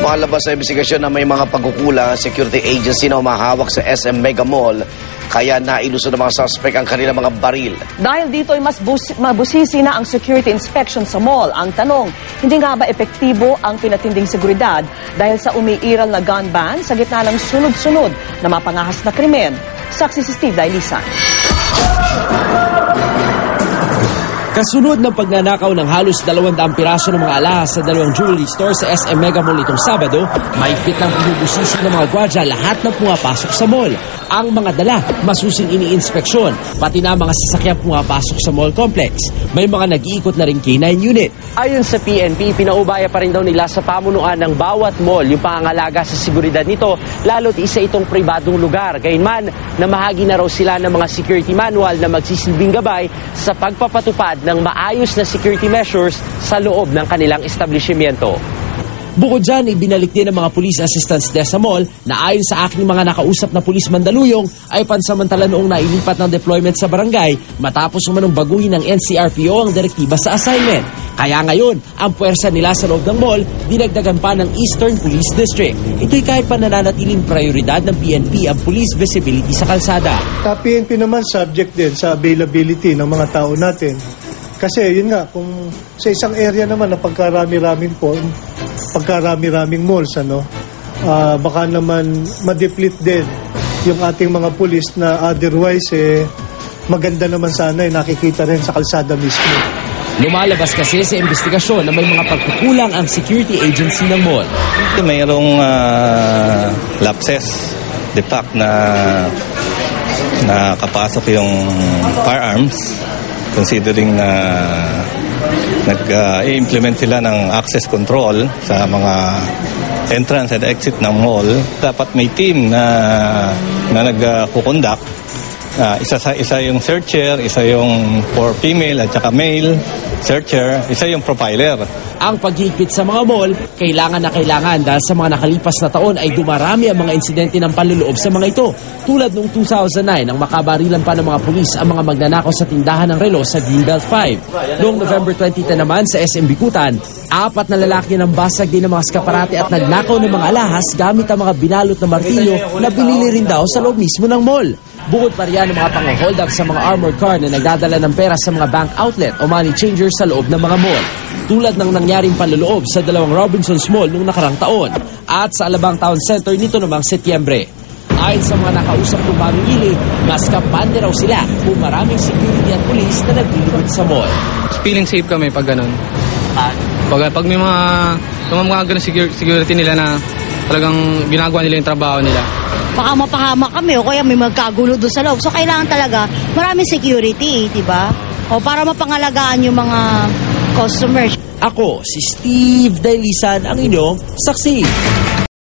Lumalabas sa investigasyon na may mga pagkukulang security agency na umahawak sa SM Mega Mall, kaya nailusod ng mga suspect ang kanilang mga baril. Dahil dito ay mas mabusisi na ang security inspection sa mall. Ang tanong, hindi nga ba epektibo ang pinatinding seguridad dahil sa umiiral na gun ban sa gitna ng sunod-sunod na mapangahas na krimen? Saksi si Steve Dailisan. Kasunod ng pagnanakaw ng halos 200 piraso ng mga alahas sa dalawang jewelry store sa SM Mega Mall itong Sabado, mahigpit ng pinubusisi ng mga gwardiya lahat ng pumapasok sa mall. Ang mga dala, masusing iniinspeksyon, pati na mga sasakyang pumapasok sa mall complex. May mga nag-iikot na ring K9 unit. Ayon sa PNP, pinaubaya pa rin daw nila sa pamunuan ng bawat mall yung pangangalaga sa seguridad nito, lalo't isa itong pribadong lugar. Gayunman, namahagi na raw sila ng mga security manual na magsisilbing gabay sa pagpapatupad ng maayos na security measures sa loob ng kanilang establishmento. Bukod dyan, ibinalik din ng mga police assistance desk sa mall na ayon sa aking mga nakausap na pulis Mandaluyong ay pansamantala noong nailipat ng deployment sa barangay matapos umanong baguhin ng NCRPO ang direktiba sa assignment. Kaya ngayon, ang puwersa nila sa loob ng mall, dinagdagan pa ng Eastern Police District. Ito'y kahit pa nananatiling prioridad ng PNP ang police visibility sa kalsada. PNP naman subject din sa availability ng mga tao natin. Kasi yun nga, kung sa isang area naman na pagkarami-raming malls, baka naman ma-deplete din yung ating mga pulis na otherwise maganda naman sana nakikita rin sa kalsada mismo. Lumalabas kasi sa investigasyon na may mga pagkukulang ang security agency ng mall. Mayroong lapses, de fact na nakapasok yung firearms, considering na nag-implement sila ng access control sa mga entrance and exit ng mall. Dapat may team na nagkukonduct. Isa yung searcher, isa yung for female at saka male searcher, isa yung profiler. Ang paghigpit sa mga mall, kailangan dahil sa mga nakalipas na taon ay dumarami ang mga insidente ng panluloob sa mga ito. Tulad noong 2009 nang makabarilan pa ng mga pulis ang mga magnanakaw sa tindahan ng relo sa Greenbelt 5. Noong November 2010 naman sa SM Bikutan, 4 na lalaki ng basag din ng mga skaparate at nagnakaw ng mga alahas gamit ang mga binalot na martilyo na binili rin daw sa loob mismo ng mall. Bukod pa riyan ang mga pang-hold up sa mga armored car na nagdadala ng pera sa mga bank outlet o money changers sa loob ng mga mall. Tulad ng nangyaring panloloob sa dalawang Robinsons Mall noong nakarang taon at sa Alabang Town Center nito namang Setyembre. Ayon sa mga nakausap ng mamimili, mas kampante raw sila kung maraming security at police na naglilibot sa mall. Feeling safe kami pag ganun. Pag may mga ganun security nila na talagang ginagawa nila yung trabaho nila. Baka mapahamak kami o kaya may magkagulo doon sa loob. So kailangan talaga maraming security, di ba? O para mapangalagaan yung mga customers. Ako, si Steve Dailisan, ang inyong saksi.